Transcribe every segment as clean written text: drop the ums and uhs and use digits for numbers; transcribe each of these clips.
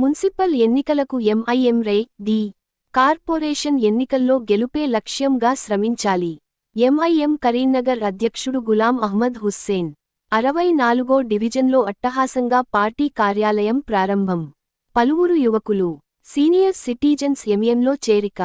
Municipal ఎన్నికలకు MIM D corporation ఎన్నికల్లో గెలుపే లక్ష్యంగా శ్రమించాలి. ఎంఐఎం కరీంనగర్ అధ్యక్షుడు గులాం అహ్మద్ హుస్సేన్. 64వ డివిజన్లో అట్టహాసంగా పార్టీ కార్యాలయం ప్రారంభం. పలువురు యువకులు, సీనియర్ సిటిజన్స్ ఎంఎంలో చేరిక.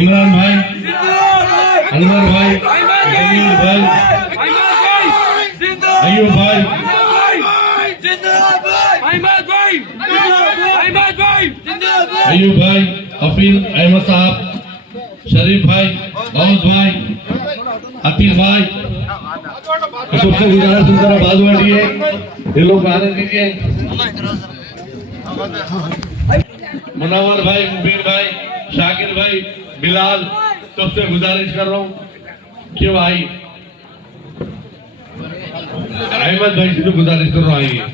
इमरान भाई, अनवर भाई, जमील भाई, अयूब भाई, अयूब भाई, हफीज अहमद साहब, शरीफ भाई, दाऊद भाई, अतीक भाई, सबसे गुजारिश जरा बाजू हटिए, ये लोग आने दीजिए। मुनव्वर भाई, मुबीन भाई, शाकिर भाई, बिलाल, सबसे गुजारिश कर रहा हूँ कि भाई अहमद भाई से तो गुजारिश कर रहा हूँ आइए।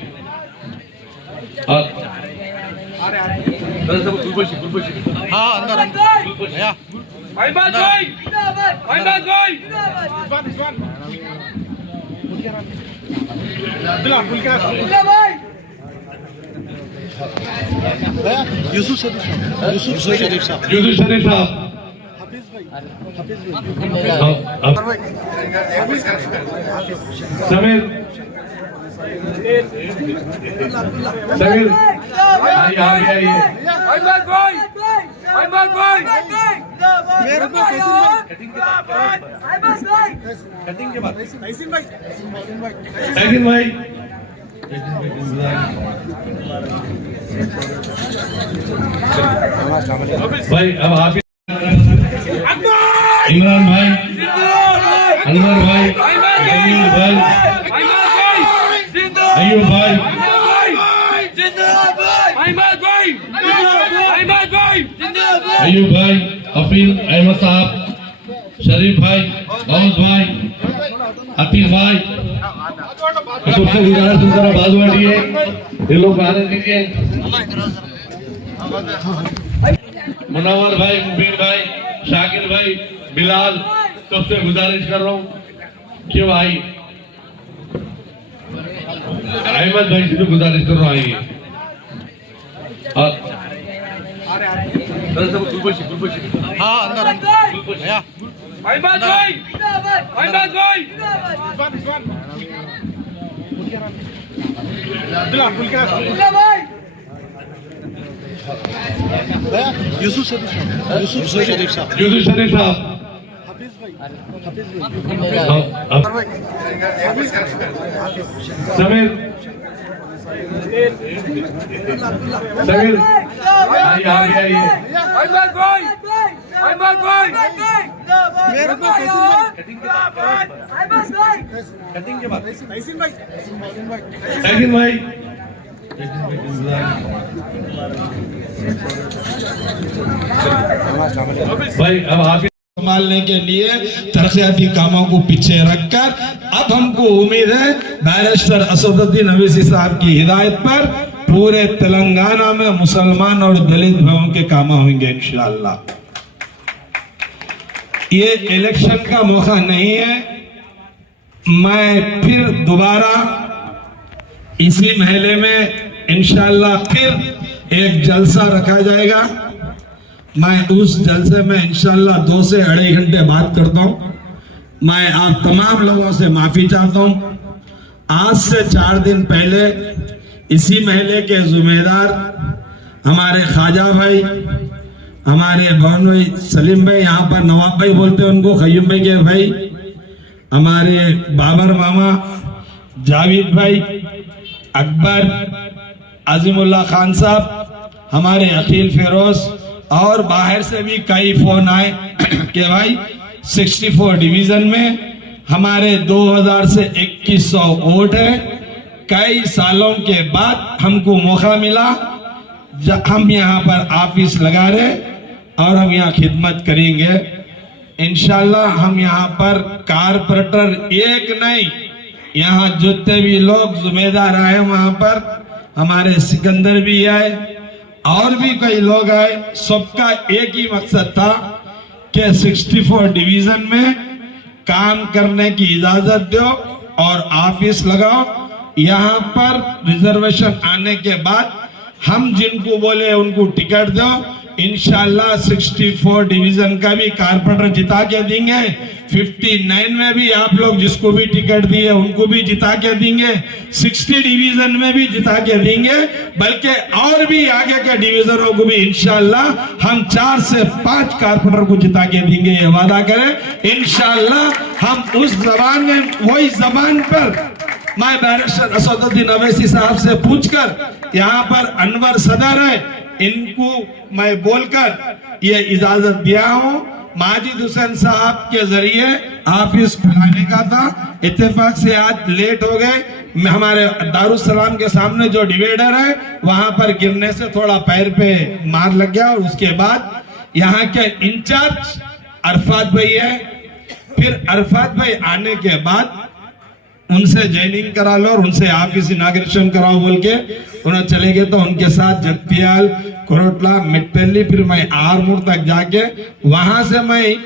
हाँ अंदर भैया अहमद भाई, अहमद भाई, यूसुफ शरीफ साहब, यूसुफ शरीफ साहब, समीर समीर आइए अहमद भाई, अहमद भाई, मेरे को कटिंग के बाद तहसीन भाई, तहसीन भाई, भाई अब आप इमरान भाई, अनवर भाई, जमील भाई, अयूब भाई, अयूब भाई, हफीज अहमद साहब, शरीफ भाई, दाऊद भाई, अतीक भाई, सबसे गुजारिश जरा बाजू हटिए, ये लोग आने दीजिए। मुनव्वर भाई, मुबीन भाई, शाकिर भाई, बिलाल, सबसे गुजारिश कर रहा हूँ कि भाई अहमद भाई से तो गुजारिश कर रहा हूँ आइए। हाँ अंदर भैया अहमद भाई, अहमद भाई, यूसुफ शरीफ साहब, यूसुफ शरीफ साहब, समीर समीर आइए अहमद भाई, अहमद भाई, मेरे को कटिंग के बाद तहसीन भाई, तहसीन भाई, भाई अब आप संभालने के लिए तरक्याती कामों को पीछे रखकर अब हमको उम्मीद है बैरिस्टर असदुद्दीन अवैसी साहब की हिदायत पर पूरे तेलंगाना में मुसलमान और दलित भाइयों के काम होंगे इंशाअल्लाह। ये इलेक्शन का मौका नहीं है, मैं फिर दोबारा इसी महले में इंशाअल्लाह फिर एक जलसा रखा जाएगा। मैं उस जलसे में इंशाअल्लाह 2 से 2.5 घंटे बात करता हूँ। मैं आप तमाम लोगों से माफी चाहता हूँ। आज से 4 दिन पहले इसी महल्ले के जुम्मेदार हमारे ख्वाजा भाई, हमारे भवन भाई सलीम भाई, यहाँ पर नवाब भाई बोलते हैं उनको, खयूम भाई के भाई, हमारे बाबर मामा, जावेद भाई, अकबर, अजीमुल्लाह खान साहब, हमारे अकील फिरोज, और बाहर से भी कई फोन आए कि भाई 64 डिवीजन में हमारे 2000 से 2100 वोट है। कई सालों के बाद हमको मौका मिला, हम यहाँ पर ऑफिस लगा रहे और हम यहाँ खिदमत करेंगे इंशाल्लाह। हम यहाँ पर कारपोरेटर एक नहीं, यहाँ जितने भी लोग जिम्मेदार आए वहां पर हमारे सिकंदर भी आए और भी कई लोग आए, सबका एक ही मकसद था कि 64 डिवीजन में काम करने की इजाजत दो और ऑफिस लगाओ। यहाँ पर रिजर्वेशन आने के बाद हम जिनको बोले उनको टिकट दो, इंशाल्लाह 64 डिवीजन का भी कारपोरेटर जिता के देंगे। 59 में भी आप लोग जिसको भी टिकट दिए उनको भी जिता के देंगे, 60 डिवीजन में भी जिता के देंगे, बल्कि और भी आगे के डिवीजनों को भी इंशाल्लाह हम 4 से 5 कारपोरेटर को जिता के देंगे, ये वादा करें इंशाल्लाह। हम उस जबान में, वही जबान पर मैं बैरिस्टर असदुद्दीन अवैसी साहब से पूछकर, यहाँ पर अनवर सदर है, इनको मैं बोलकर ये इजाजत दिया हूँ। माजिद हुसैन साहब के जरिए ऑफिस खुलाने का था, इत्तेफाक से आज लेट हो गए। हमारे दारुसलाम के सामने जो डिवाइडर है वहां पर गिरने से थोड़ा पैर पे मार लग गया, और उसके बाद यहाँ के इंचार्ज अरफात भाई है, फिर अरफात भाई आने के बाद उनसे ज्वाइनिंग करा लो और उनसे ऑफिस इनाग्रेशन कराओ बोल के उन्हें चले गए। तो उनके साथ जगतियाल, कोरोटला, मिट्टली, फिर मैं आरमूर तक जाके वहां से मैं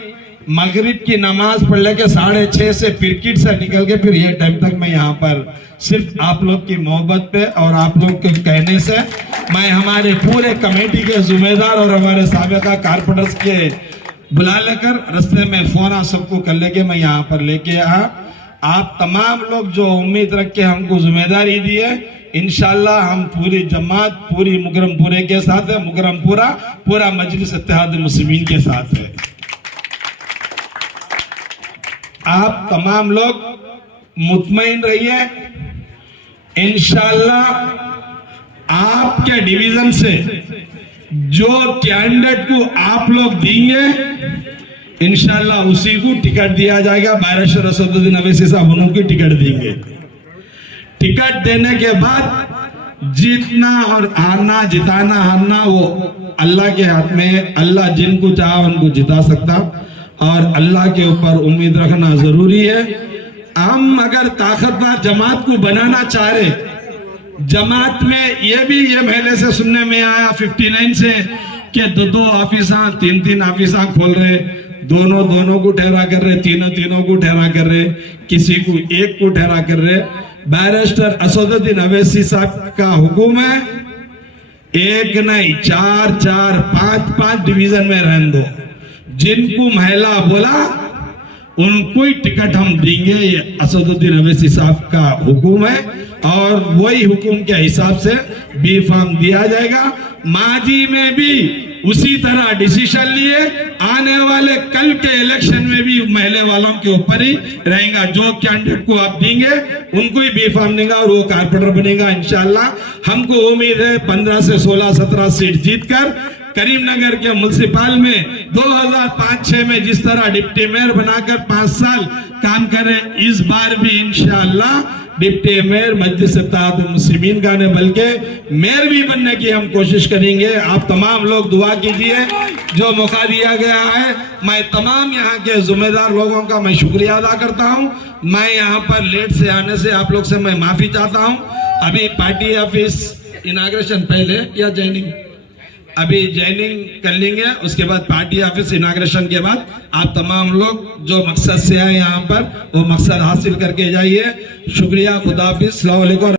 मगरिब की नमाज पढ़ लेके 6:30 से क्रिकेट से निकल के फिर ये टाइम तक मैं यहाँ पर सिर्फ आप लोग की मोहब्बत पे और आप लोग के कहने से मैं हमारे पूरे कमेटी के जिम्मेदार और हमारे साबिका कारपोरेटर्स के बुला लेकर रास्ते में फोन सबको कर लेके मैं यहाँ पर लेके आया। आप तमाम लोग जो उम्मीद रख के हमको जिम्मेदारी दी है, इंशाल्लाह हम पूरी जमात, पूरी मुकरमपुरे के साथ है, मुकरमपुरा पूरा मजलिस इत्तेहाद मुस्लिमीन के साथ है। आप तमाम लोग मुतमईन रहिए, इंशाल्लाह आपके डिवीजन से जो कैंडिडेट को आप लोग देंगे इंशाल्लाह उसी को टिकट दिया जाएगा। बैरिस्टर असदुद्दीन अवैसी साहब उनको टिकट देंगे। टिकट देने के बाद जीतना और हारना, जिताना हारना वो अल्लाह के हाथ में है। अल्लाह जिनको चाहे उनको जिता सकता, और अल्लाह के ऊपर उम्मीद रखना जरूरी है। हम अगर ताकतवर जमात को बनाना चाह रहे, जमात में ये भी ये महले से सुनने में आया 59 से कि दो ऑफिसा, 3 ऑफिसा खोल रहे, दोनों को ठहरा कर रहे, तीनों को ठहरा कर रहे, किसी को एक को ठहरा कर रहे। बैरिस्टर असदुद्दीन अवैसी साहब का हुक्म है, एक नहीं 4, 5 डिवीजन में रहने दो। जिनको महिला बोला उनको ही टिकट हम देंगे, ये असदुद्दीन अवैसी साहब का हुक्म है, और वही हुक्म के हिसाब से बी फार्म दिया जाएगा। माजी में भी उसी तरह डिसीजन लिए, आने वाले कल के इलेक्शन में भी महले वालों के ऊपर ही रहेगा। जो कैंडिडेट को आप देंगे उनको ही बी फार्म देगा और वो कारपोरेटर बनेगा इंशाल्लाह। हमको उम्मीद है 15 से 16, 17 सीट जीतकर करीमनगर के म्युनिसिपल में 2005-6 में जिस तरह डिप्टी मेयर बनाकर 5 साल काम करे, इस बार भी इंशाल्लाह डिप्टी मेयर मजलिस इत्तेहाद मुस्लिमीन का नहीं बल्कि मेयर भी बनने की हम कोशिश करेंगे। आप तमाम लोग दुआ कीजिए। जो मौका दिया गया है, मैं तमाम यहाँ के जिम्मेदार लोगों का मैं शुक्रिया अदा करता हूँ। मैं यहाँ पर लेट से आने से आप लोग से मैं माफी चाहता हूँ। अभी पार्टी ऑफिस इनाग्रेशन पहले या ज्वाइनिंग, अभी ज्वाइनिंग कर लेंगे, उसके बाद पार्टी ऑफिस इनाग्रेशन के बाद आप तमाम लोग जो मकसद से आए यहाँ पर वो मकसद हासिल करके जाइए। शुक्रिया, खुदा हाफिज, अस्सलाम वालेकुम।